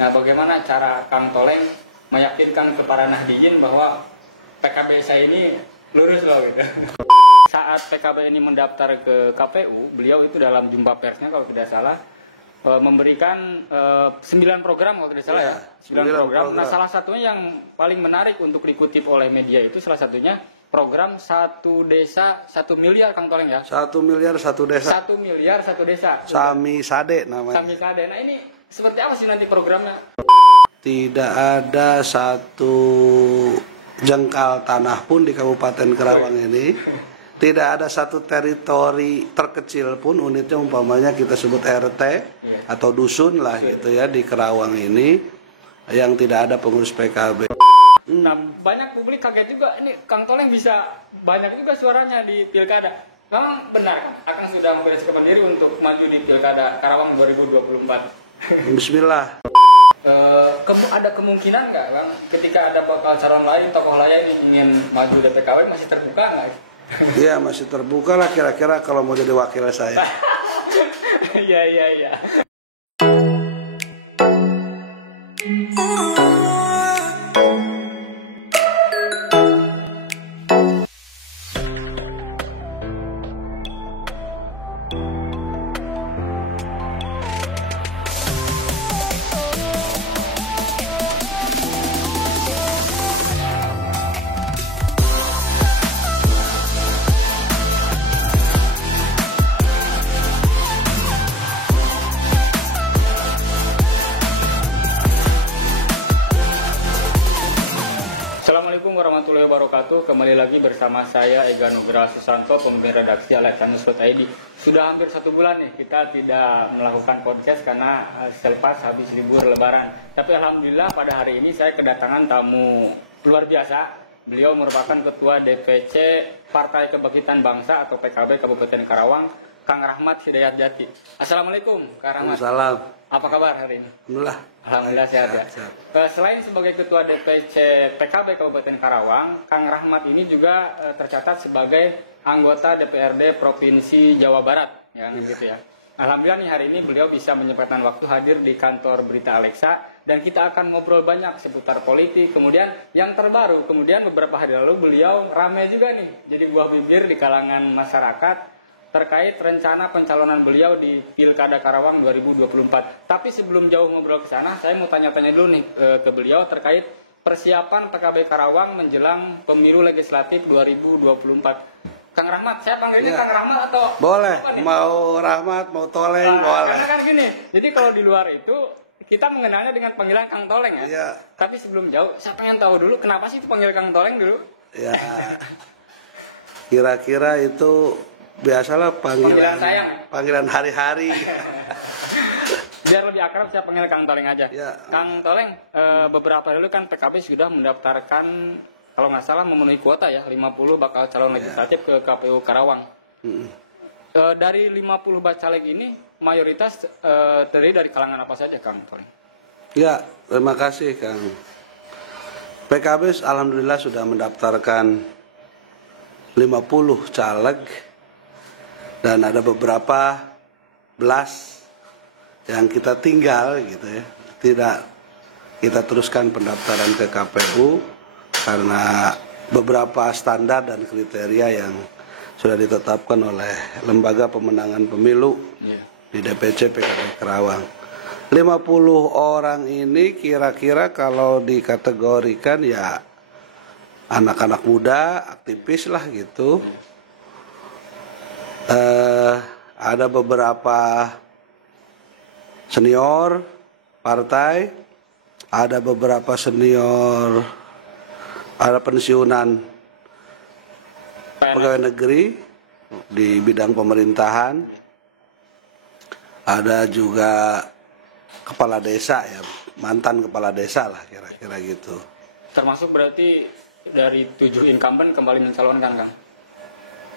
Nah, bagaimana cara Kang Toleng meyakinkan kepada Nahdiyin bahwa PKB saya ini lurus loh gitu. Saat PKB ini mendaftar ke KPU, beliau itu dalam jumpa persnya kalau tidak salah memberikan 9 program kalau tidak salah ya. 9 program. Nah, salah satunya yang paling menarik untuk dikutip oleh media itu salah satunya program 1 desa 1 miliar Kang Toleng ya. 1 miliar 1 desa. 1 miliar 1 desa. Sami Sade namanya. Sami Sade. Nah, ini seperti apa sih nanti programnya? Tidak ada satu jengkal tanah pun di Kabupaten Karawang ini. Tidak ada satu teritori terkecil pun, unitnya umpamanya kita sebut RT atau dusun lah gitu ya di Karawang ini yang tidak ada pengurus PKB. Nah, banyak publik kaget juga, ini Kang Toleng bisa banyak juga suaranya di pilkada. Memang benar akan sudah mengkondisikan diri untuk maju di pilkada Karawang 2024? Bismillah. Ada kemungkinan nggak Kang ketika ada bakal calon lain, tokoh lain yang ingin maju di PKB masih terbuka nggak? Iya masih terbuka lah kira-kira kalau mau jadi wakil saya. Iya. Assalamualaikum warahmatullahi wabarakatuh. Kembali lagi bersama saya Ega Nugraha Susanto, pemimpin redaksi Alexanus.id. Sudah hampir 1 bulan nih kita tidak melakukan podcast karena selepas habis libur Lebaran. Tapi alhamdulillah pada hari ini saya kedatangan tamu luar biasa. Beliau merupakan Ketua DPC Partai Kebangkitan Bangsa atau PKB Kabupaten Karawang, Kang Rahmat Hidayat Jati. Assalamualaikum Kang Rahmat. Waalaikumsalam. Apa kabar hari ini? Alhamdulillah sehat ya. Selain sebagai Ketua DPC PKB Kabupaten Karawang, Kang Rahmat ini juga tercatat sebagai anggota DPRD Provinsi Jawa Barat, ya gitu ya. Alhamdulillah nih hari ini beliau bisa menyempatkan waktu hadir di kantor Berita Alexa dan kita akan ngobrol banyak seputar politik. Kemudian yang terbaru, kemudian beberapa hari lalu beliau ramai juga nih jadi buah bibir di kalangan masyarakat terkait rencana pencalonan beliau di Pilkada Karawang 2024. Tapi sebelum jauh ngobrol ke sana, saya mau tanya-tanya dulu nih ke beliau terkait persiapan PKB Karawang menjelang pemilu legislatif 2024. Kang Rahmat, saya panggilnya Kang Rahmat atau boleh, apa nih? mau Rahmat, mau Toleng, boleh. Karena kan gini, jadi kalau di luar itu kita mengenalnya dengan panggilan Kang Toleng ya. Iya. Tapi sebelum jauh, saya pengen tahu dulu kenapa sih panggil Kang Toleng dulu? Ya. Kira-kira itu biasalah panggilan hari-hari. Biar lebih akrab saya panggil Kang Toleng aja. Ya. Kang Toleng, beberapa hari lalu kan PKB sudah mendaftarkan kalau nggak salah memenuhi kuota ya 50 bakal calon legislatif ke KPU Karawang. Dari 50 caleg ini mayoritas terdiri dari kalangan apa saja Kang Toleng? Ya, terima kasih Kang. PKB alhamdulillah sudah mendaftarkan 50 caleg. Dan ada beberapa belas yang kita tinggal gitu ya. Tidak kita teruskan pendaftaran ke KPU karena beberapa standar dan kriteria yang sudah ditetapkan oleh Lembaga Pemenangan Pemilu di DPC PKB Karawang. 50 orang ini kira-kira kalau dikategorikan ya anak-anak muda, aktivis lah gitu. Ada beberapa senior partai, ada beberapa senior, ada pensiunan pegawai negeri di bidang pemerintahan, ada juga kepala desa ya, mantan kepala desa lah kira-kira gitu. Termasuk berarti dari 7 incumbent kembali mencalonkan Kang?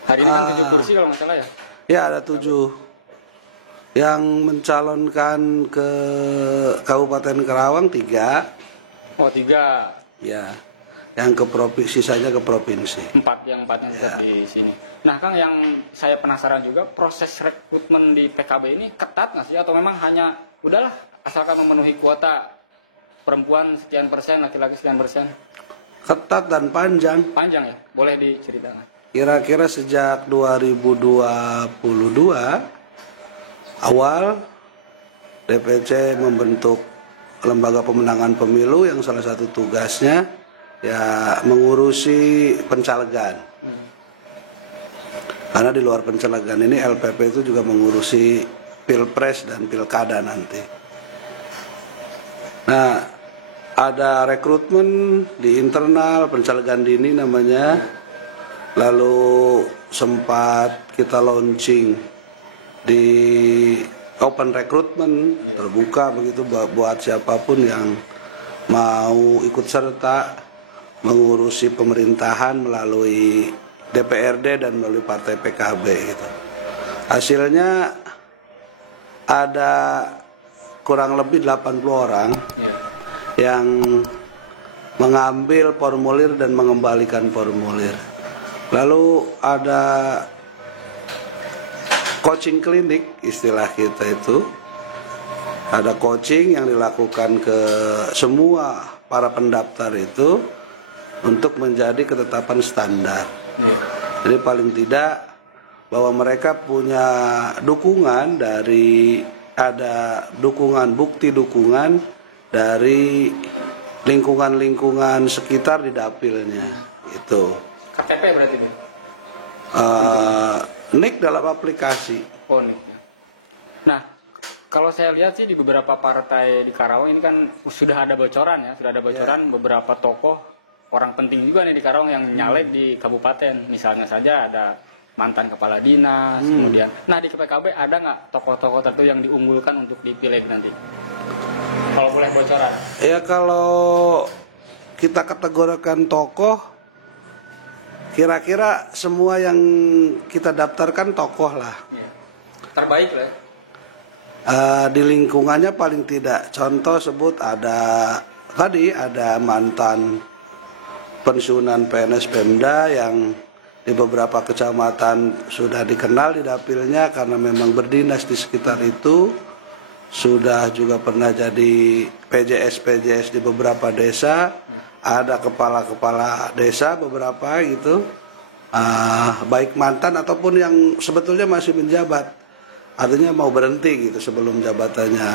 Hari ini kan 7 kursi kalau nggak salah ya? Ya ada 7 yang mencalonkan ke Kabupaten Karawang 3. Oh 3. Ya, yang ke provinsi, sisanya ke provinsi. 4 yang di sini. Nah Kang, yang saya penasaran juga proses rekrutmen di PKB ini ketat nggak sih? Atau memang hanya udahlah asalkan memenuhi kuota perempuan sekian persen, laki-laki sekian persen. Ketat dan panjang. Panjang ya, boleh diceritakan. Kira-kira sejak 2022 awal DPC membentuk lembaga pemenangan pemilu yang salah satu tugasnya ya mengurusi pencalegan. Karena di luar pencalegan ini LPP itu juga mengurusi pilpres dan pilkada nanti. Nah, ada rekrutmen di internal pencalegan dini namanya. Lalu sempat kita launching di open recruitment, terbuka begitu buat siapapun yang mau ikut serta mengurusi pemerintahan melalui DPRD dan melalui partai PKB gitu. Hasilnya ada kurang lebih 80 orang yang mengambil formulir dan mengembalikan formulir. Lalu ada coaching klinik, istilah kita itu. Ada coaching yang dilakukan ke semua para pendaftar itu untuk menjadi ketetapan standar. Jadi paling tidak bahwa mereka punya dukungan dari, ada dukungan, bukti dukungan dari lingkungan-lingkungan sekitar di dapilnya itu. KTP berarti itu? NIK dalam aplikasi. Oh, NIK. Nah, kalau saya lihat sih di beberapa partai di Karawang ini kan sudah ada bocoran ya, beberapa tokoh orang penting juga nih di Karawang yang nyalek di kabupaten. Misalnya saja ada mantan kepala dinas, kemudian. Nah, di PKB ada nggak tokoh-tokoh tertentu yang diunggulkan untuk dipilih nanti? Kalau boleh bocoran? Ya kalau kita kategorikan tokoh, kira-kira semua yang kita daftarkan tokoh lah. Terbaik lah. Di lingkungannya paling tidak. Contoh sebut ada mantan pensiunan PNS Pemda yang di beberapa kecamatan sudah dikenal di dapilnya karena memang berdinas di sekitar itu. Sudah juga pernah jadi PJS di beberapa desa. Ada kepala-kepala desa beberapa gitu, baik mantan ataupun yang sebetulnya masih menjabat, artinya mau berhenti gitu sebelum jabatannya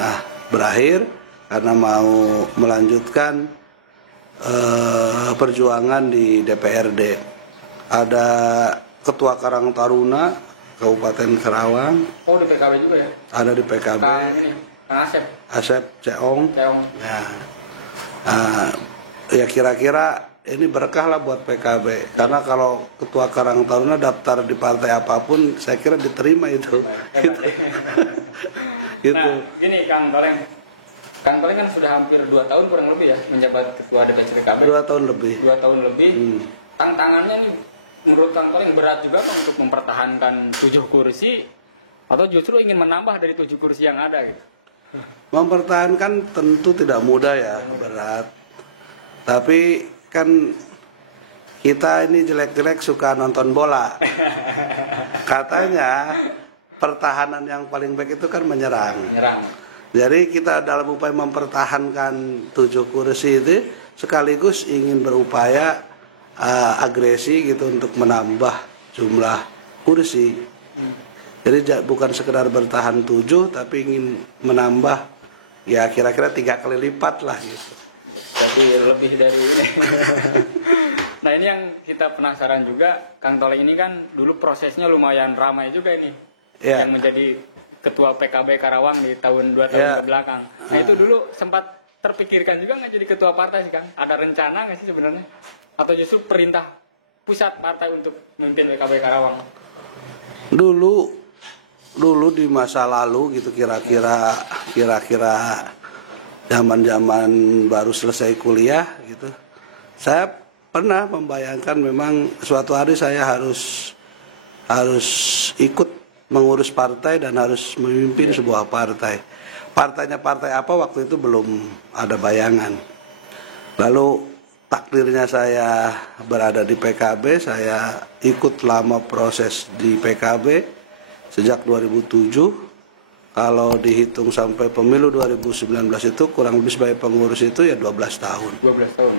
berakhir karena mau melanjutkan perjuangan di DPRD. Ada Ketua Karang Taruna Kabupaten Karawang. Oh, di PKB juga ya? Ada di PKB. Kang Asep Ceong. Ya. Ya kira-kira ini berkah lah buat PKB karena kalau Ketua Karang Taruna daftar di partai apapun saya kira diterima itu. Gitu. Nah, gini Kang Toleng kan sudah hampir 2 tahun kurang lebih ya menjabat Ketua DPC PKB. 2 tahun lebih. 2 tahun lebih. Tantangannya nih menurut Kang Toleng berat juga Kang untuk mempertahankan 7 kursi atau justru ingin menambah dari 7 kursi yang ada gitu. Mempertahankan tentu tidak mudah ya, berat. Tapi kan kita ini jelek-jelek suka nonton bola. Katanya pertahanan yang paling baik itu kan menyerang. Jadi kita dalam upaya mempertahankan 7 kursi itu sekaligus ingin berupaya agresi gitu untuk menambah jumlah kursi. Jadi bukan sekedar bertahan 7 tapi ingin menambah ya kira-kira 3 kali lipat lah gitu. Jadi lebih dari ini. Nah ini yang kita penasaran juga, Kang Toleng ini kan dulu prosesnya lumayan ramai juga ini, yang menjadi ketua PKB Karawang di tahun 2 tahun ke belakang. Nah itu dulu sempat terpikirkan juga nggak jadi ketua partai sih Kang? Ada rencana nggak sih sebenarnya? Atau justru perintah pusat partai untuk memimpin PKB Karawang? Dulu di masa lalu gitu kira-kira zaman-zaman baru selesai kuliah gitu. Saya pernah membayangkan memang suatu hari saya harus ikut mengurus partai dan harus memimpin sebuah partai. Partainya partai apa waktu itu belum ada bayangan. Lalu takdirnya saya berada di PKB, saya ikut lama proses di PKB sejak 2007. kalau dihitung sampai pemilu 2019 itu kurang lebih sebagai pengurus itu ya 12 tahun. 12 tahun.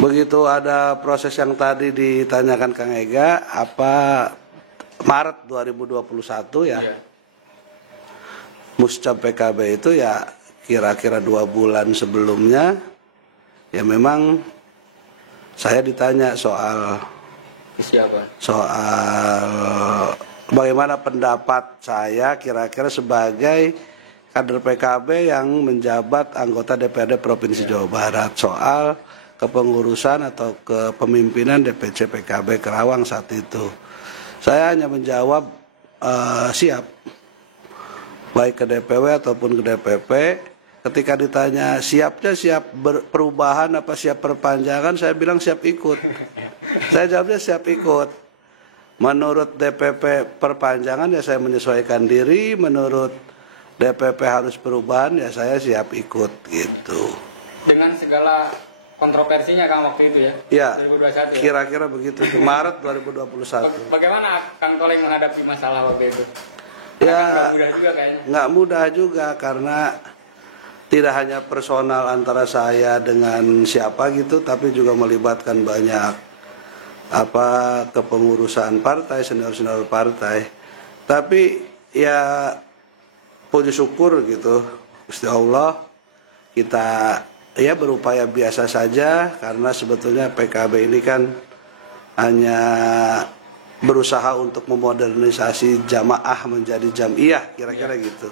Begitu ada proses yang tadi ditanyakan Kang Ega, apa Maret 2021 ya, Iya. Muscap PKB itu ya kira-kira 2 bulan sebelumnya, ya memang saya ditanya soal Siapa? bagaimana pendapat saya kira-kira sebagai kader PKB yang menjabat anggota DPRD Provinsi Jawa Barat soal kepengurusan atau kepemimpinan DPC PKB Kerawang saat itu. Saya hanya menjawab siap, baik ke DPW ataupun ke DPP. Ketika ditanya siapnya siap perubahan apa siap perpanjangan, saya bilang siap ikut. Saya jawabnya siap ikut. Menurut DPP perpanjangan ya saya menyesuaikan diri, menurut DPP harus perubahan ya saya siap ikut gitu. Dengan segala kontroversinya Kang waktu itu ya? Ya, 2021 ya? kira-kira begitu tuh, Maret 2021. Bagaimana Kang Toleng menghadapi masalah waktu itu? Ya, Nggak mudah juga kayaknya. nggak mudah juga karena tidak hanya personal antara saya dengan siapa gitu, tapi juga melibatkan banyak kepengurusan partai, senior-senior partai. Tapi ya puji syukur gitu, Gusti Allah, kita ya berupaya biasa saja karena sebetulnya PKB ini kan hanya berusaha untuk memodernisasi jamaah menjadi jamiyah, kira-kira gitu.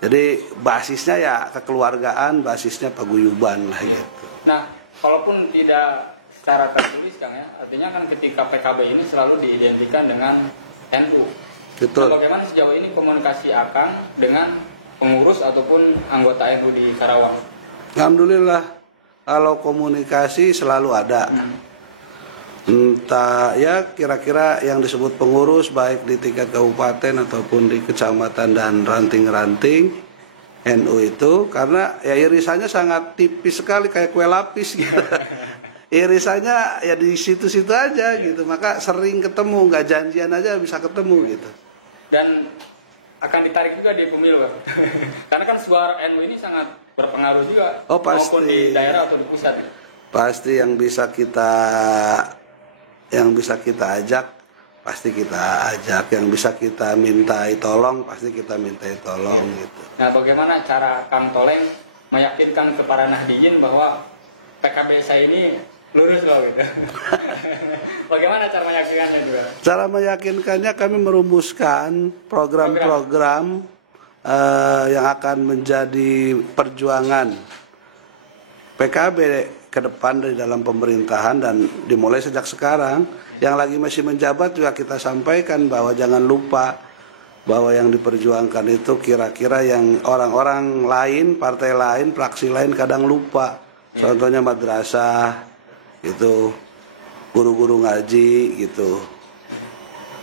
Jadi basisnya ya kekeluargaan, basisnya paguyuban lah gitu. Nah, kalaupun tidak secara tertulis Kang ya, artinya kan ketika PKB ini selalu diidentikan dengan NU. Betul. Nah, bagaimana sejauh ini komunikasi Akang dengan pengurus ataupun anggota NU di Karawang? Alhamdulillah, kalau komunikasi selalu ada. Entah ya kira-kira yang disebut pengurus baik di tingkat kabupaten ataupun di kecamatan dan ranting-ranting NU itu, karena ya irisannya sangat tipis sekali kayak kue lapis gitu. Irisannya ya di situ-situ aja gitu, maka sering ketemu, nggak janjian aja bisa ketemu gitu. Dan akan ditarik juga di pemilu Kang. Karena kan suara NU ini sangat berpengaruh juga. Oh, pasti. Maupun di daerah atau di pusat. Pasti yang bisa kita ajak pasti kita ajak, yang bisa kita mintai tolong pasti kita mintai tolong gitu. Nah, bagaimana cara Kang Toleng meyakinkan kepada Nahdiyin bahwa PKB saya ini lurus loh gitu. Bagaimana cara meyakinkannya juga? Cara meyakinkannya kami merumuskan program-program yang akan menjadi perjuangan PKB ke depan dari dalam pemerintahan, dan dimulai sejak sekarang. Yang lagi masih menjabat juga kita sampaikan bahwa jangan lupa bahwa yang diperjuangkan itu kira-kira yang orang-orang lain, partai lain, fraksi lain kadang lupa. Contohnya madrasah gitu, guru-guru ngaji gitu,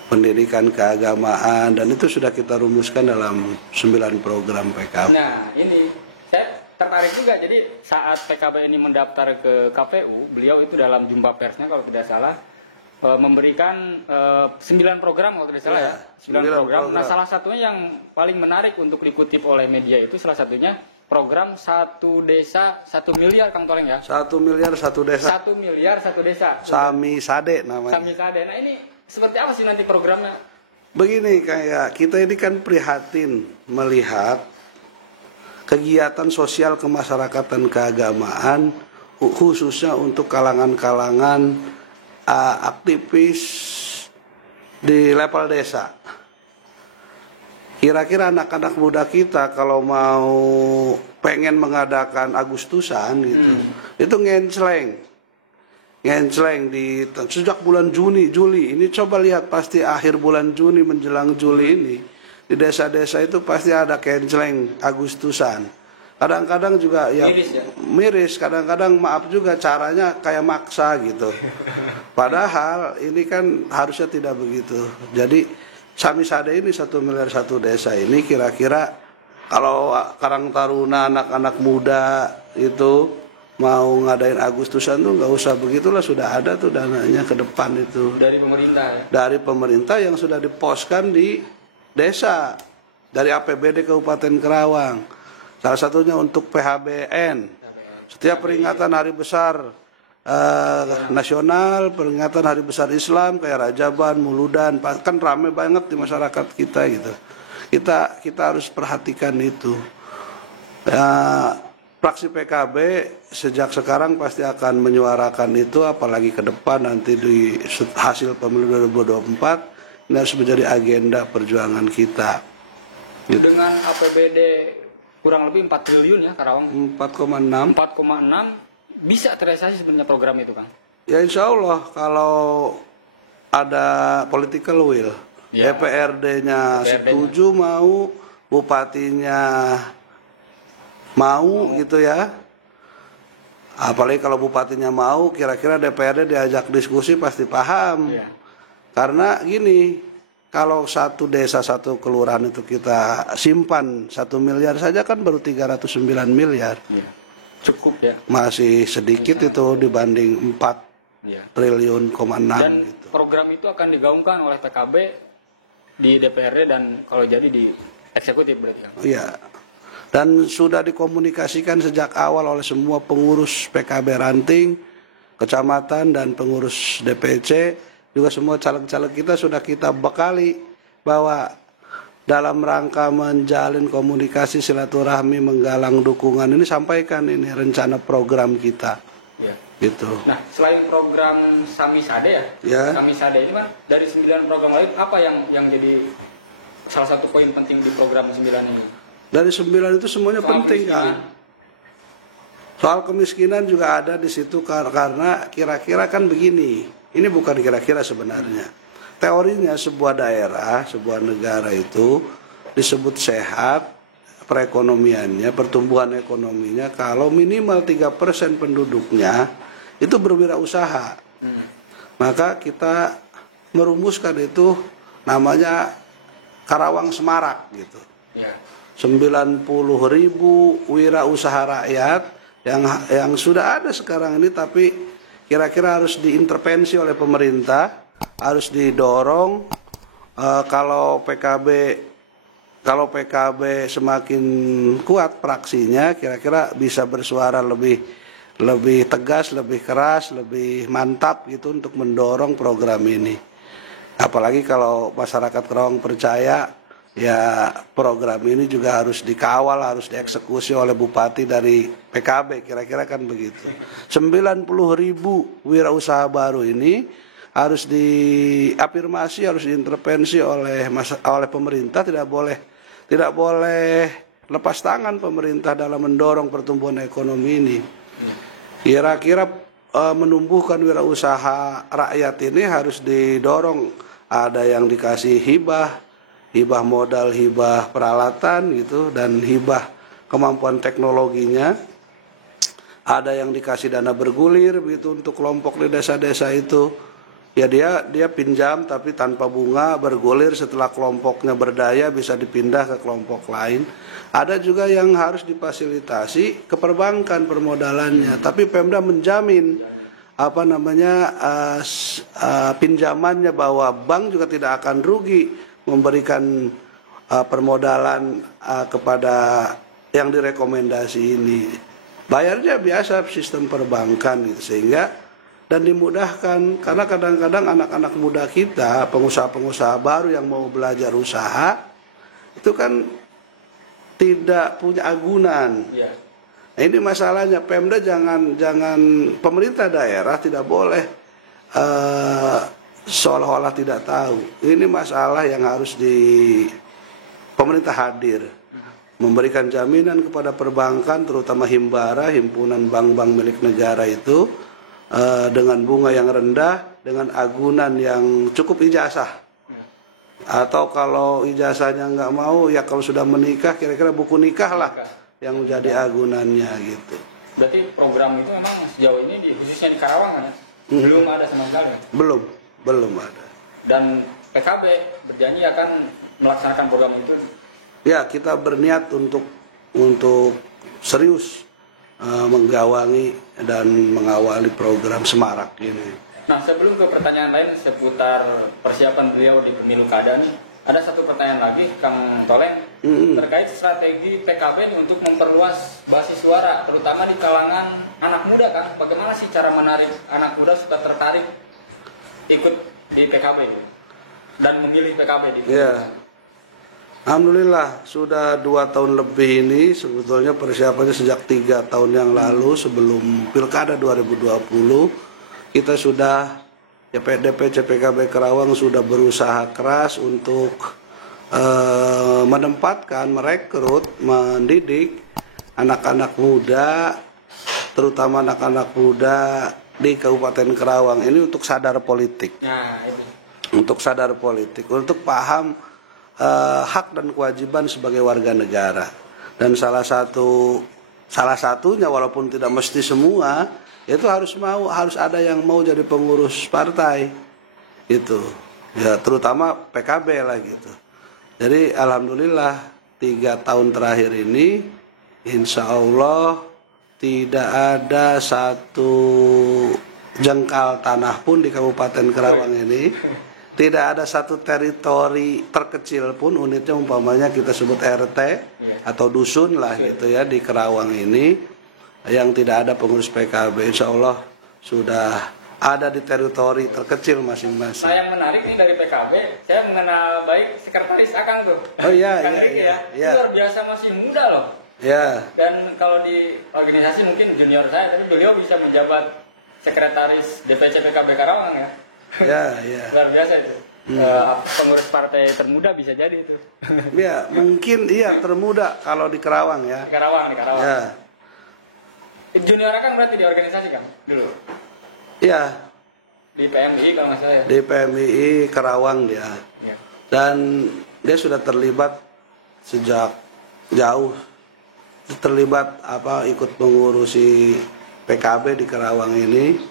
pendidikan keagamaan, dan itu sudah kita rumuskan dalam 9 program PKB. Nah, ini saya tertarik juga. Jadi saat PKB ini mendaftar ke KPU, beliau itu dalam jumpa persnya kalau tidak salah memberikan 9 program kalau tidak salah ya. 9 program. Nah, salah satunya yang paling menarik untuk dikutip oleh media itu salah satunya program 1 desa 1 miliar Kang Toleng ya. 1 miliar 1 desa. 1 miliar 1 desa. Sami Sade namanya. Sami Sade. Nah, ini seperti apa sih nanti programnya? Begini, kayak kita ini kan prihatin melihat kegiatan sosial kemasyarakatan keagamaan khususnya untuk kalangan-kalangan aktivis di level desa. Kira-kira anak-anak muda kita kalau mau pengen mengadakan Agustusan gitu, itu ngencleng di sejak bulan Juli. Ini coba lihat, pasti akhir bulan Juni menjelang Juli ini di desa-desa itu pasti ada kenceleng Agustusan. Kadang-kadang juga ya miris, kadang-kadang maaf juga caranya kayak maksa gitu. Padahal ini kan harusnya tidak begitu. Jadi Sami Sade ini 1 miliar 1 desa ini kira-kira kalau Karang Taruna, anak-anak muda itu mau ngadain Agustusan tuh nggak usah begitulah, sudah ada tuh dananya ke depan itu. Dari pemerintah ya? Dari pemerintah yang sudah diposkan di desa. dari APBD Kabupaten Karawang. Salah satunya untuk PHBN. Setiap peringatan hari besar nasional, peringatan hari besar Islam kayak Rajaban, Muludan, kan rame banget di masyarakat kita gitu. Kita harus perhatikan itu. Fraksi PKB sejak sekarang pasti akan menyuarakan itu, apalagi ke depan nanti di hasil pemilu 2024 ini harus menjadi agenda perjuangan kita. Gitu. Dengan APBD kurang lebih 4 triliun ya Karawang. 4,6 bisa terrealisasi sebenarnya program itu, Kang. Ya insya Allah kalau ada political will, ya. DPRD-nya setuju mau, bupatinya mau gitu ya. Apalagi kalau bupatinya mau, kira-kira DPRD diajak diskusi pasti paham. Ya. Karena gini, kalau satu desa satu kelurahan itu kita simpan 1 miliar saja kan baru 309 miliar. Ya. Cukup ya. Masih sedikit itu dibanding 4 ya. triliun, 6 dan gitu. Program itu akan digaungkan oleh PKB di DPRD dan kalau jadi di eksekutif berarti, Kang. Iya. Dan sudah dikomunikasikan sejak awal oleh semua pengurus PKB Ranting, kecamatan dan pengurus DPC, juga semua caleg-caleg kita sudah kita bekali bahwa dalam rangka menjalin komunikasi silaturahmi, menggalang dukungan ini, sampaikan ini rencana program kita. Ya. Gitu. Nah, selain program Samisade ya. Samisade ini kan dari 9 program lain apa yang jadi salah satu poin penting di program 9 ini? Dari 9 itu semuanya soal penting kan. Soal kemiskinan juga ada di situ karena kira-kira kan begini. Ini bukan kira-kira sebenarnya. Teorinya sebuah daerah, sebuah negara itu disebut sehat perekonomiannya, pertumbuhan ekonominya kalau minimal 3% penduduknya itu berwirausaha. Maka kita merumuskan itu namanya Karawang Semarak gitu. Ya. 90.000 wirausaha rakyat yang sudah ada sekarang ini, tapi kira-kira harus diintervensi oleh pemerintah, harus didorong. Kalau PKB semakin kuat praksinya, kira-kira bisa bersuara lebih tegas, lebih keras, lebih mantap gitu untuk mendorong program ini. Apalagi kalau masyarakat Karawang percaya, ya program ini juga harus dikawal, harus dieksekusi oleh bupati dari PKB, kira-kira kan begitu. 90.000 wirausaha baru ini harus diafirmasi, harus diintervensi oleh pemerintah, tidak boleh lepas tangan pemerintah dalam mendorong pertumbuhan ekonomi ini. Kira-kira menumbuhkan wirausaha rakyat ini harus didorong, ada yang dikasih hibah modal, hibah peralatan gitu, dan hibah kemampuan teknologinya. Ada yang dikasih dana bergulir begitu untuk kelompok di desa-desa itu. Ya dia pinjam tapi tanpa bunga, bergulir, setelah kelompoknya berdaya bisa dipindah ke kelompok lain. Ada juga yang harus difasilitasi ke perbankan permodalannya, tapi Pemda menjamin pinjamannya, bahwa bank juga tidak akan rugi memberikan permodalan kepada yang direkomendasi ini. Bayarnya biasa sistem perbankan gitu, sehingga dan dimudahkan, karena kadang-kadang anak-anak muda kita, pengusaha-pengusaha baru yang mau belajar usaha itu kan tidak punya agunan. Ya. Nah, ini masalahnya, Pemda jangan pemerintah daerah tidak boleh seolah-olah tidak tahu. Ini masalah yang harus pemerintah hadir, memberikan jaminan kepada perbankan, terutama Himbara, himpunan bank-bank milik negara itu, dengan bunga yang rendah, dengan agunan yang cukup ijazah. Atau kalau ijazahnya nggak mau, ya kalau sudah menikah, kira-kira buku nikah lah yang menjadi agunannya gitu. Berarti program itu memang sejauh ini khususnya di Karawang kan ya? Belum ada sama sekali. Belum ada. Dan PKB berjanji akan melaksanakan program itu. Ya, kita berniat untuk serius menggawangi dan mengawali program Semarak ini. Nah, sebelum ke pertanyaan lain seputar persiapan beliau di pemilu kada nih, ada satu pertanyaan lagi, Kang Toleng, terkait strategi PKB untuk memperluas basis suara, terutama di kalangan anak muda, Kang. Bagaimana sih cara menarik anak muda supaya tertarik ikut di PKB dan memilih PKB di Ya, alhamdulillah sudah 2 tahun lebih ini sebetulnya persiapannya sejak 3 tahun yang lalu sebelum Pilkada 2020 kita sudah DPC PKB Karawang sudah berusaha keras untuk menempatkan, merekrut, mendidik anak-anak muda, terutama anak-anak muda di Kabupaten Karawang ini untuk sadar politik. Nah, itu. Untuk sadar politik, untuk paham hak dan kewajiban sebagai warga negara. Dan salah satunya walaupun tidak mesti semua, itu harus ada yang mau jadi pengurus partai. Itu. Ya, terutama PKB lah gitu. Jadi alhamdulillah 3 tahun terakhir ini insya Allah tidak ada satu jengkal tanah pun di Kabupaten Karawang ini, tidak ada satu teritori terkecil pun, unitnya umpamanya kita sebut RT atau dusun lah gitu ya di Karawang ini, yang tidak ada pengurus PKB. Insya Allah sudah ada di teritori terkecil masing-masing. Saya yang menarik nih dari PKB, saya mengenal baik sekretaris Akang tuh. Oh iya, Kang iya, Riki iya, ya. iya. Luar biasa, masih muda loh. Ya, Dan kalau di organisasi mungkin junior saya, tapi beliau bisa menjabat sekretaris DPC PKB Karawang ya. ya. Luar biasa itu. Pengurus partai termuda bisa jadi itu. Ya, mungkin iya termuda kalau di Karawang ya. Di Karawang. Ya. Junior Akang berarti di organisasi kan dulu? Iya, Di PMI kalau nggak salah ya. di PMII Karawang dia. Iya. Dan dia sudah terlibat sejak jauh, terlibat ikut mengurusi PKB di Karawang ini,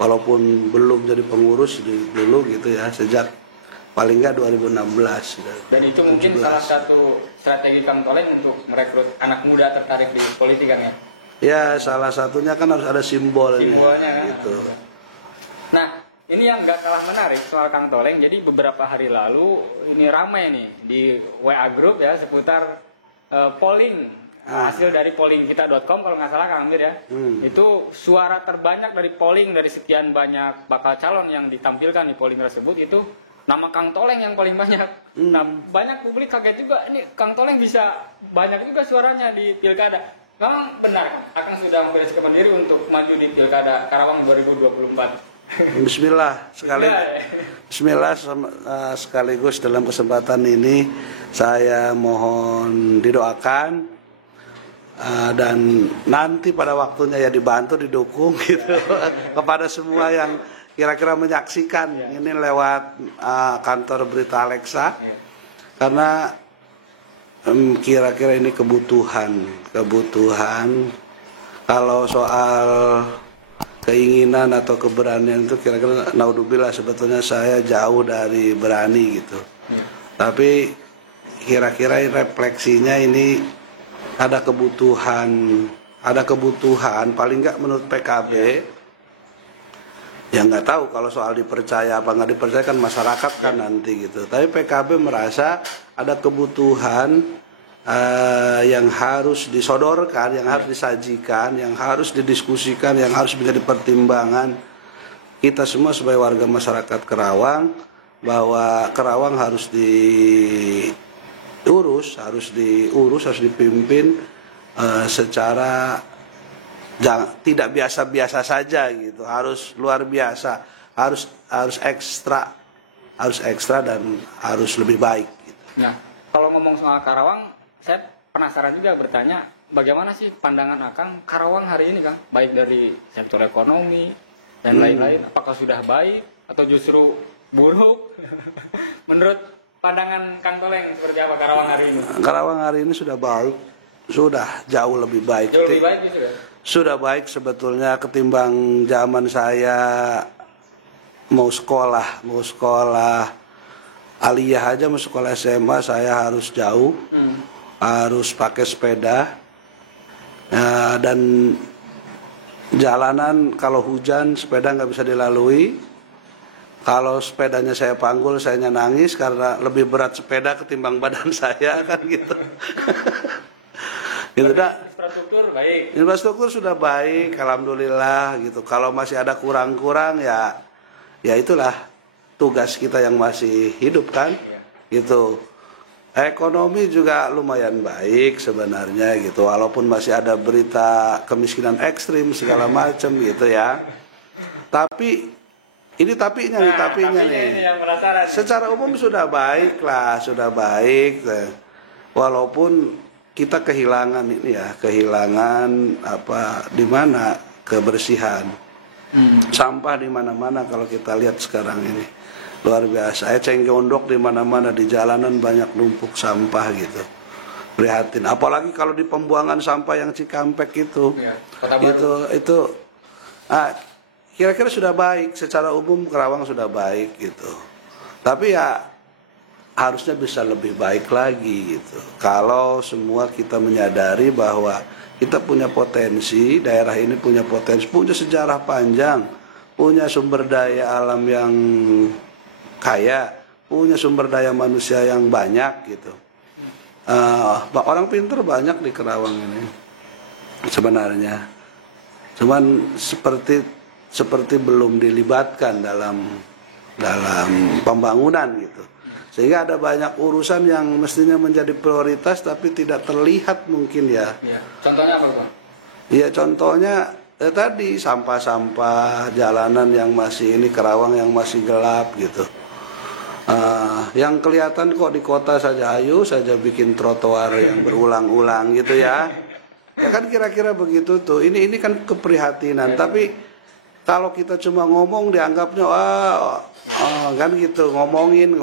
walaupun belum jadi pengurus dulu gitu ya, sejak paling nggak 2016. Dan itu mungkin 17. salah satu strategi Kang Toleng untuk merekrut anak muda tertarik di politik kan ya. Ya, salah satunya kan harus ada simbolnya Kan? gitu. Nah, ini yang nggak kalah menarik soal Kang Toleng. Jadi beberapa hari lalu ini ramai nih di WA Group ya seputar polling. Hasil dari pollingkita.com kalau nggak salah Kang Amir ya. Itu suara terbanyak dari polling dari sekian banyak bakal calon yang ditampilkan di polling tersebut, itu nama Kang Toleng yang paling banyak. Nah, banyak publik kaget juga, ini Kang Toleng bisa banyak juga suaranya di pilkada. Memang benar akan sudah mempersiapkan diri untuk maju di pilkada Karawang 2024. Bismillah sekaligus dalam kesempatan ini saya mohon didoakan dan nanti pada waktunya ya dibantu didukung gitu kepada semua yang kira-kira menyaksikan ini lewat kantor berita Alexa, karena kira-kira ini kebutuhan kalau soal keinginan atau keberanian itu kira-kira naudzubillah sebetulnya saya jauh dari berani gitu. Tapi kira-kira refleksinya ini ada kebutuhan paling nggak menurut PKB. Ya nggak tahu kalau soal dipercaya apa nggak dipercaya kan masyarakat kan nanti gitu. Tapi PKB merasa ada kebutuhan yang harus disodorkan, yang harus disajikan, yang harus didiskusikan, yang harus menjadi pertimbangan kita semua sebagai warga masyarakat Karawang, bahwa Karawang harus diurus, harus dipimpin secara tidak biasa-biasa saja gitu, harus luar biasa, harus ekstra dan harus lebih baik gitu. Nah, kalau ngomong soal Karawang, saya penasaran juga bertanya, bagaimana sih pandangan Akang Karawang hari ini, Kang? Baik dari sektor ekonomi dan lain-lain, apakah sudah baik atau justru buruk? Menurut pandangan Kang Toleng seperti apa Karawang hari ini? Karawang hari ini sudah baik, sudah jauh lebih baik. Jauh lebih baik gitu ya? Sudah baik sebetulnya ketimbang zaman saya mau sekolah aliyah aja, mau sekolah SMA saya harus jauh. Harus pakai sepeda dan jalanan kalau hujan sepeda nggak bisa dilalui, Kalau sepedanya saya panggul, saya nangis karena lebih berat sepeda ketimbang badan saya kan gitu. Gitu dah. Infrastruktur baik. Infrastruktur sudah baik, alhamdulillah gitu. Kalau masih ada kurang-kurang ya itulah tugas kita yang masih hidup kan, gitu. Ekonomi juga lumayan baik sebenarnya gitu, walaupun masih ada berita kemiskinan ekstrim segala macam gitu ya. Tapi ini tapinya nih. Yang penasaran. Secara umum sudah baik lah, sudah baik. Walaupun kita kehilangan ini ya, kehilangan di mana kebersihan. Sampah di mana-mana kalau kita lihat sekarang ini. Luar biasa. Eceng gondok di mana-mana, di jalanan banyak numpuk sampah gitu. Prihatin. Apalagi kalau di pembuangan sampah yang Cikampek itu. Ya, Kota Baru. Itu kira-kira sudah baik, secara umum Kerawang sudah baik gitu. Tapi ya harusnya bisa lebih baik lagi gitu. Kalau semua kita menyadari bahwa kita punya potensi, daerah ini punya potensi, punya sejarah panjang, punya sumber daya alam yang kaya, punya sumber daya manusia yang banyak gitu. Orang pintar banyak di Kerawang ini sebenarnya. Cuman seperti belum dilibatkan dalam pembangunan gitu, sehingga ada banyak urusan yang mestinya menjadi prioritas tapi tidak terlihat mungkin ya. Contohnya apa Pak? Ya contohnya tadi sampah-sampah jalanan yang masih ini, Kerawang yang masih gelap gitu. Yang kelihatan kok di kota saja, ayo saja bikin trotoar yang berulang-ulang gitu ya. Ya kan kira-kira begitu tuh. Ini kan keprihatinan, tapi kalau kita cuma ngomong dianggapnya kan gitu, ngomongin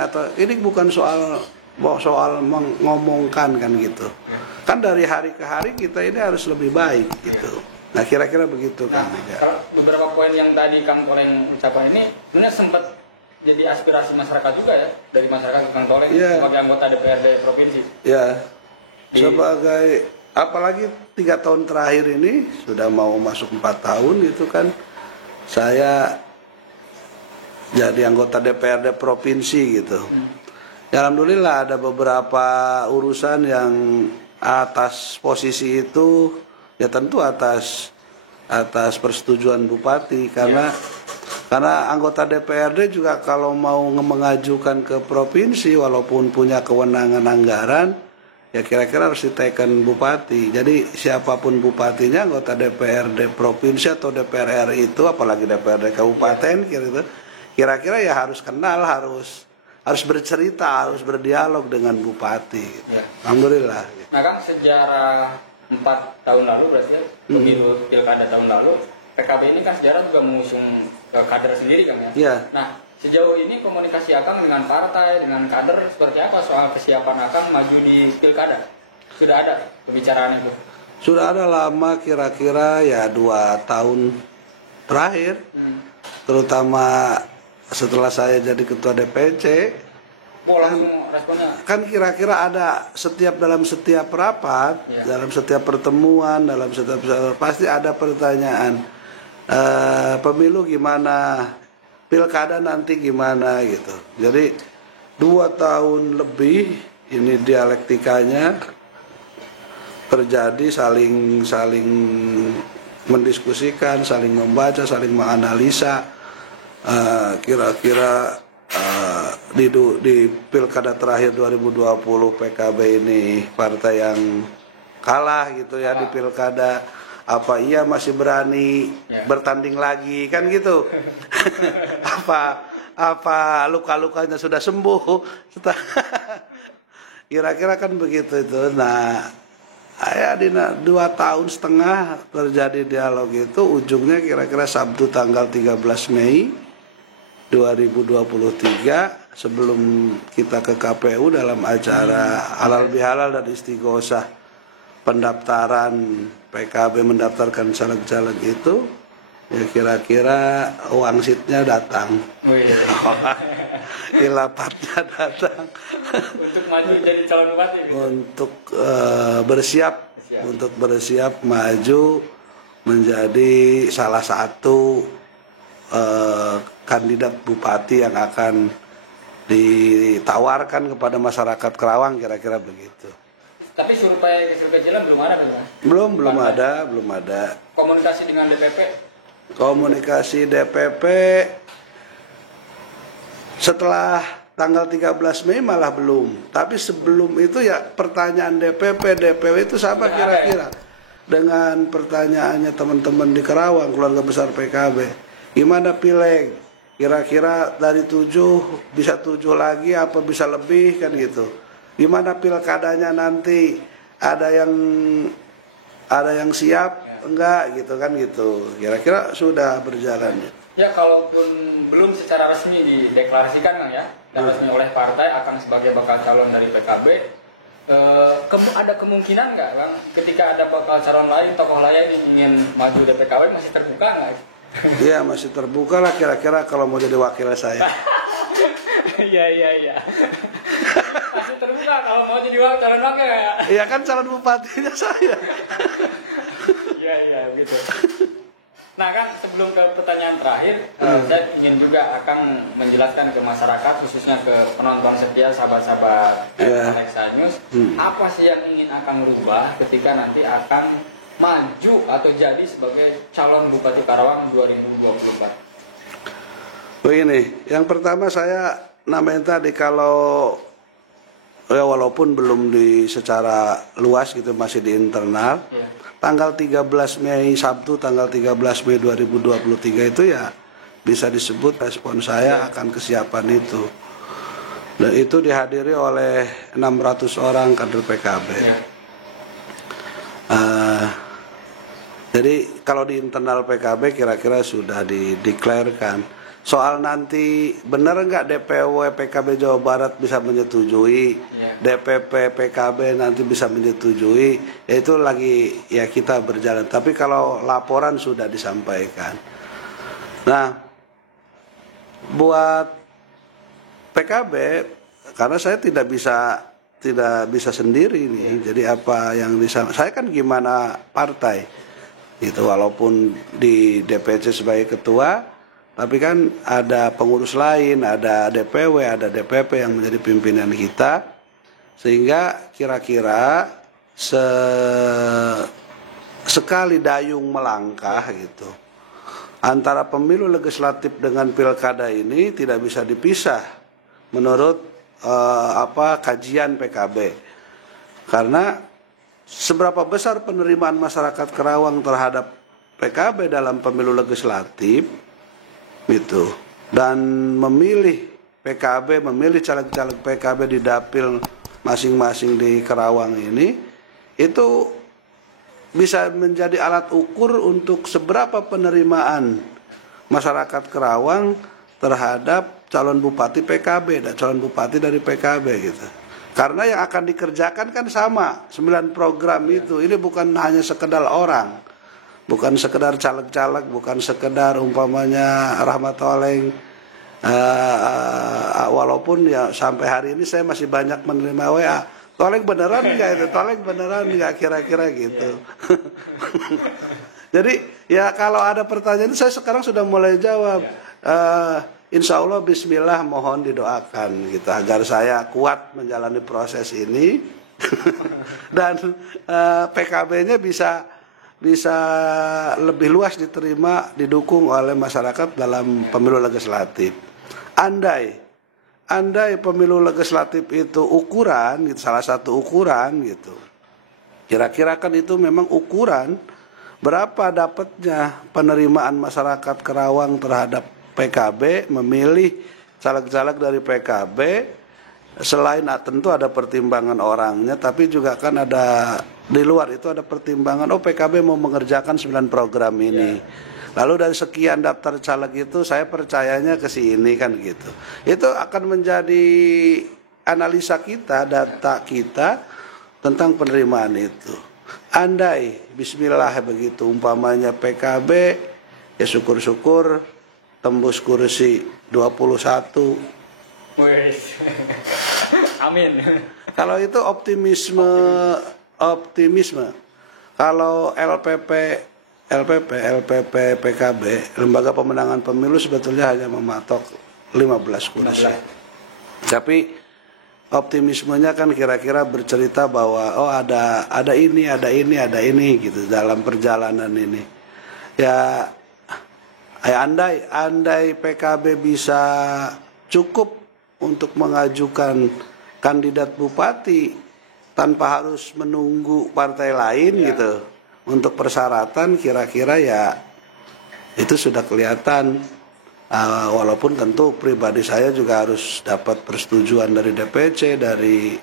atau ini bukan soal ngomongkan kan gitu. Kan dari hari ke hari kita ini harus lebih baik gitu. Nah kira-kira begitu kan. Kalau beberapa poin yang tadi Kang Toleng ucapkan ini sebenarnya sempat jadi aspirasi masyarakat juga ya, dari masyarakat Kang Toleng sebagai anggota DPRD provinsi. Ya. Sebagai apalagi 3 tahun terakhir ini sudah mau masuk 4 tahun gitu kan, saya jadi anggota DPRD provinsi gitu. Ya, alhamdulillah ada beberapa urusan yang atas posisi itu ya tentu atas persetujuan bupati, karena anggota DPRD juga kalau mau mengajukan ke provinsi walaupun punya kewenangan anggaran ya kira-kira harus diteken bupati. Jadi siapapun bupatinya, anggota DPRD provinsi atau DPR RI itu, apalagi DPRD kabupaten kira-kira ya harus kenal, harus bercerita, harus berdialog dengan bupati. Ya. Alhamdulillah. Nah kan sejarah 4 tahun lalu berarti pemilu pilkada tahun lalu, PKB ini kan sejarah juga mengusung kader sendiri kan ya. Ya. Nah sejauh ini komunikasi Akang dengan partai, dengan kader seperti apa soal kesiapan Akang maju di pilkada? Sudah ada pembicaraan itu? Sudah ada lama, kira-kira ya 2 tahun terakhir, terutama setelah saya jadi ketua DPC. Langsung responnya? Kan kira-kira ada dalam setiap rapat, dalam setiap pertemuan, dalam setiap pasti ada pertanyaan, pemilu gimana? Pilkada nanti gimana gitu. Jadi 2 tahun lebih ini dialektikanya terjadi, saling mendiskusikan, saling membaca, saling menganalisa. Kira-kira di pilkada terakhir 2020 PKB ini partai yang kalah gitu ya di pilkada. Apa iya masih berani bertanding lagi kan gitu? apa luka-lukanya sudah sembuh? Kira-kira kan begitu itu. Nah, di 2,5 tahun terjadi dialog itu, ujungnya kira-kira Sabtu tanggal 13 Mei 2023 sebelum kita ke KPU dalam acara halal bihalal dan istighosah pendaftaran PKB mendaftarkan caleg-caleg itu, ya kira-kira wangsitnya datang. Ilapatnya datang. Untuk maju jadi calon bupati. Untuk bersiap maju menjadi salah satu kandidat bupati yang akan ditawarkan kepada masyarakat Kerawang, kira-kira begitu. Tapi survei kecil-kecilan belum ada kan? Belum ada. Komunikasi dengan DPP? Komunikasi DPP setelah tanggal 13 Mei malah belum. Tapi sebelum itu ya pertanyaan DPW itu sama kira-kira dengan pertanyaannya teman-teman di Kerawang, keluarga besar PKB. Gimana pileg? Kira-kira dari 7 bisa 7 lagi apa bisa lebih kan gitu. Gimana pilkadanya nanti, ada yang siap enggak gitu kan gitu. Kira-kira sudah berjalan. Ya, kalaupun belum secara resmi dideklarasikan kan ya, dan resmi oleh partai akan sebagai bakal calon dari PKB, ada kemungkinan nggak Bang, ketika ada bakal calon lain, tokoh lain yang ingin maju dari PKB masih terbuka nggak? Iya, masih terbuka lah kira-kira kalau mau jadi wakil saya. Iya. Masih terbuka kalau mau jadi calon wakil ya? Iya kan calon bupatinya saya. Iya gitu. Nah kan sebelum ke pertanyaan terakhir, saya ingin juga akan menjelaskan ke masyarakat, khususnya ke penonton setia sahabat-sahabat Alexa News, apa sih yang ingin akan merubah ketika nanti akan maju atau jadi sebagai calon Bupati Karawang 2024. Begini, yang pertama saya namain tadi kalau ya walaupun belum secara luas gitu, masih di internal. Tanggal 13 Mei Sabtu tanggal 13 Mei 2023 itu ya bisa disebut respon saya akan kesiapan itu. Dan itu dihadiri oleh 600 orang kader PKB. Jadi kalau di internal PKB kira-kira sudah dideklarkan. Soal nanti benar nggak DPW PKB Jawa Barat bisa menyetujui, DPP PKB nanti bisa menyetujui, ya itu lagi ya kita berjalan. Tapi kalau laporan sudah disampaikan. Nah, buat PKB karena saya tidak bisa sendiri nih. Jadi apa yang saya kan gimana partai, itu walaupun di DPC sebagai ketua. Tapi kan ada pengurus lain, ada DPW, ada DPP yang menjadi pimpinan kita. Sehingga kira-kira sekali dayung melangkah gitu. Antara pemilu legislatif dengan pilkada ini tidak bisa dipisah menurut kajian PKB. Karena seberapa besar penerimaan masyarakat Kerawang terhadap PKB dalam pemilu legislatif itu, dan memilih caleg-caleg PKB di dapil masing-masing di Kerawang ini, itu bisa menjadi alat ukur untuk seberapa penerimaan masyarakat Kerawang terhadap calon bupati PKB dan calon bupati dari PKB gitu. Karena yang akan dikerjakan kan sama, 9 program itu. Ini bukan hanya sekedar orang, bukan sekedar caleg-caleg, bukan sekedar umpamanya Rahmat Toleng. Walaupun ya sampai hari ini saya masih banyak menerima WA. Toleng beneran nggak itu? Toleng beneran nggak kira-kira gitu. Jadi ya kalau ada pertanyaan saya sekarang sudah mulai jawab. Insya Allah Bismillah mohon didoakan gitu agar saya kuat menjalani proses ini dan PKB-nya bisa lebih luas diterima, didukung oleh masyarakat dalam pemilu legislatif. Andai pemilu legislatif itu ukuran, gitu, salah satu ukuran gitu. Kira-kira kan itu memang ukuran berapa dapatnya penerimaan masyarakat Kerawang terhadap PKB, memilih caleg-caleg dari PKB. Selain tentu ada pertimbangan orangnya, tapi juga kan ada di luar itu ada pertimbangan PKB mau mengerjakan 9 program ini. Lalu dari sekian daftar caleg itu saya percayanya ke sini kan gitu. Itu akan menjadi analisa kita, data kita tentang penerimaan itu. Andai bismillah begitu umpamanya PKB ya syukur-syukur tembus kursi 21. Amin. Kalau itu optimisme. Kalau LPP LPP, PKB, Lembaga Pemenangan Pemilu sebetulnya hanya mematok 15 kursi. Tapi optimismenya kan kira-kira bercerita bahwa ada ini gitu dalam perjalanan ini. Ya andai PKB bisa cukup untuk mengajukan kandidat bupati tanpa harus menunggu partai lain gitu untuk persyaratan, kira-kira ya itu sudah kelihatan. Walaupun tentu pribadi saya juga harus dapat persetujuan dari DPC, dari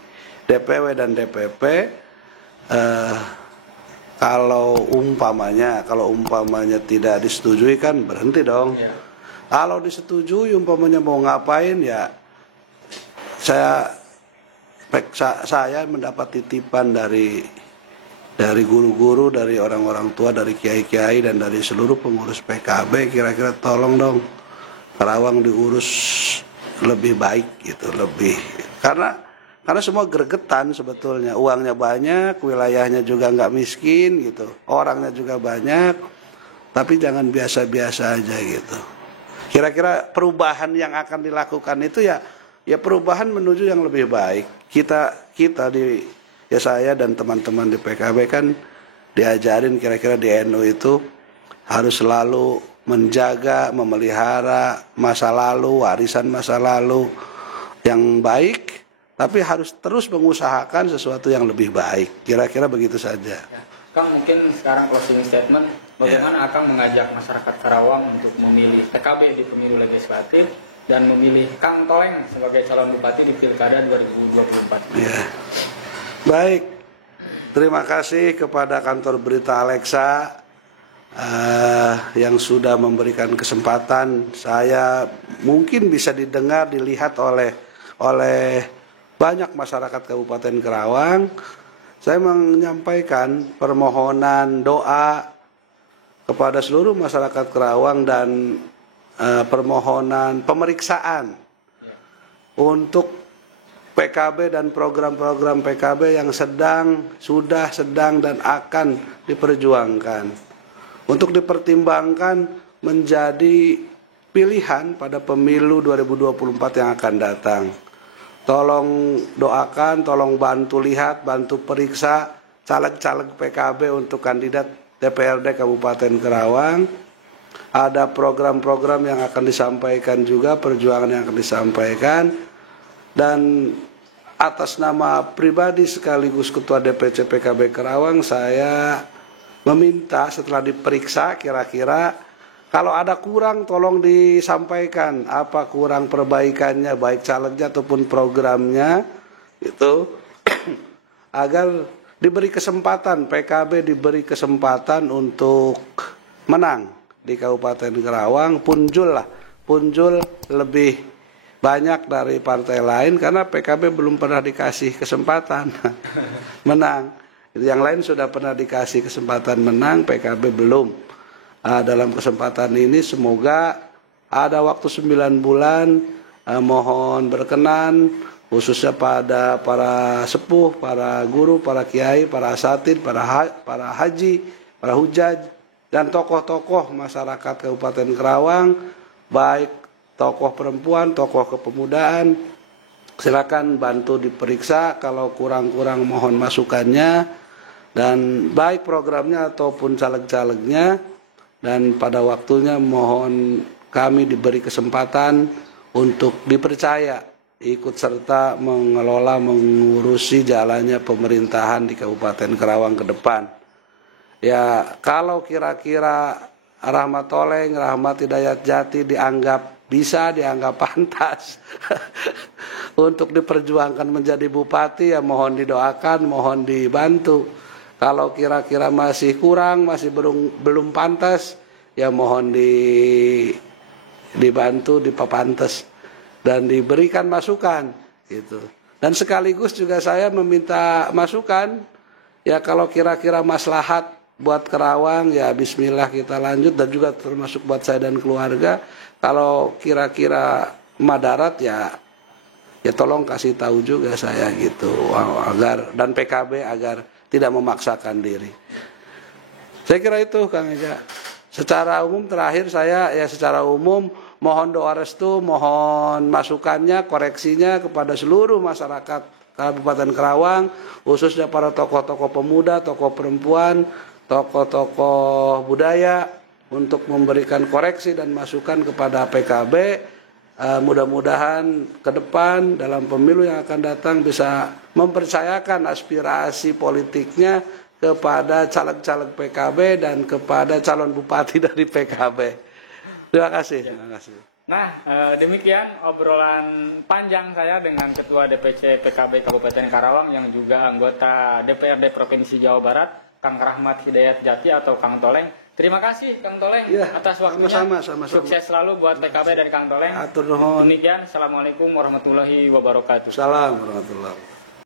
DPW dan DPP. Kalau umpamanya tidak disetujui kan berhenti dong. Kalau disetujui umpamanya mau ngapain ya saya mendapat titipan dari guru-guru, dari orang-orang tua, dari kiai-kiai dan dari seluruh pengurus PKB, kira-kira tolong dong Karawang diurus lebih baik gitu, karena semua gregetan sebetulnya, uangnya banyak, wilayahnya juga nggak miskin gitu, orangnya juga banyak, tapi jangan biasa-biasa aja gitu. Kira-kira perubahan yang akan dilakukan itu ya perubahan menuju yang lebih baik. Saya dan teman-teman di PKB kan diajarin kira-kira di NU itu harus selalu menjaga, memelihara masa lalu, warisan masa lalu yang baik, tapi harus terus mengusahakan sesuatu yang lebih baik. Kira-kira begitu saja. Kang, mungkin sekarang closing statement, bagaimana akan mengajak masyarakat Karawang untuk memilih PKB di pemilu legislatif dan memilih Kang Toleng sebagai calon bupati di Pilkada 2024. Ya. Baik, terima kasih kepada kantor berita Alexa yang sudah memberikan kesempatan saya mungkin bisa didengar, dilihat oleh banyak masyarakat Kabupaten Karawang. Saya menyampaikan permohonan doa kepada seluruh masyarakat Karawang dan permohonan pemeriksaan untuk PKB dan program-program PKB yang sudah sedang dan akan diperjuangkan untuk dipertimbangkan menjadi pilihan pada pemilu 2024 yang akan datang. Tolong doakan, tolong bantu lihat, bantu periksa caleg-caleg PKB untuk kandidat DPRD Kabupaten Karawang. Ada program-program yang akan disampaikan juga, perjuangan yang akan disampaikan. Dan atas nama pribadi sekaligus Ketua DPC PKB Karawang, saya meminta setelah diperiksa kira-kira kalau ada kurang tolong disampaikan apa kurang perbaikannya, baik calegnya ataupun programnya itu agar diberi kesempatan, PKB diberi kesempatan untuk menang di Kabupaten Karawang, punjul lebih banyak dari partai lain karena PKB belum pernah dikasih kesempatan menang. Yang lain sudah pernah dikasih kesempatan menang, PKB belum. Dalam kesempatan ini semoga ada waktu 9 bulan, mohon berkenan khususnya pada para sepuh, para guru, para kiai, para asatid, para haji, para hujaj, dan tokoh-tokoh masyarakat Kabupaten Karawang, baik tokoh perempuan, tokoh kepemudaan, silakan bantu diperiksa, kalau kurang-kurang mohon masukannya, dan baik programnya ataupun caleg-calegnya, dan pada waktunya mohon kami diberi kesempatan untuk dipercaya ikut serta mengelola, mengurusi jalannya pemerintahan di Kabupaten Karawang ke depan. Ya, kalau kira-kira Rahmat Toleng, Rahmat Hidayat Jati dianggap pantas untuk diperjuangkan menjadi bupati, ya mohon didoakan, mohon dibantu. Kalau kira-kira masih kurang, masih belum pantas, ya mohon dibantu, dipapantes dan diberikan masukan gitu. Dan sekaligus juga saya meminta masukan, ya kalau kira-kira maslahat buat Karawang, ya bismillah kita lanjut, dan juga termasuk buat saya dan keluarga. Kalau kira-kira madarat ya tolong kasih tahu juga saya gitu, agar dan PKB agar tidak memaksakan diri. Saya kira itu Kang Eja. Secara umum terakhir saya ya secara umum mohon doa restu, mohon masukannya, koreksinya kepada seluruh masyarakat Kabupaten Karawang, khususnya para tokoh-tokoh pemuda, tokoh perempuan, tokoh-tokoh budaya untuk memberikan koreksi dan masukan kepada PKB. Mudah-mudahan ke depan dalam pemilu yang akan datang bisa mempercayakan aspirasi politiknya kepada caleg-caleg PKB dan kepada calon bupati dari PKB. Terima kasih. Terima kasih. Nah, demikian obrolan panjang saya dengan Ketua DPC PKB Kabupaten Karawang yang juga anggota DPRD Provinsi Jawa Barat, Kang Rahmat Hidayat Jati atau Kang Toleng. Terima kasih Kang Toleng atas waktunya. Sama-sama. Sukses selalu buat PKB dan Kang Toleng. Atur nuhun. Demikian, Assalamualaikum warahmatullahi wabarakatuh. Assalamualaikum warahmatullahi wabarakatuh.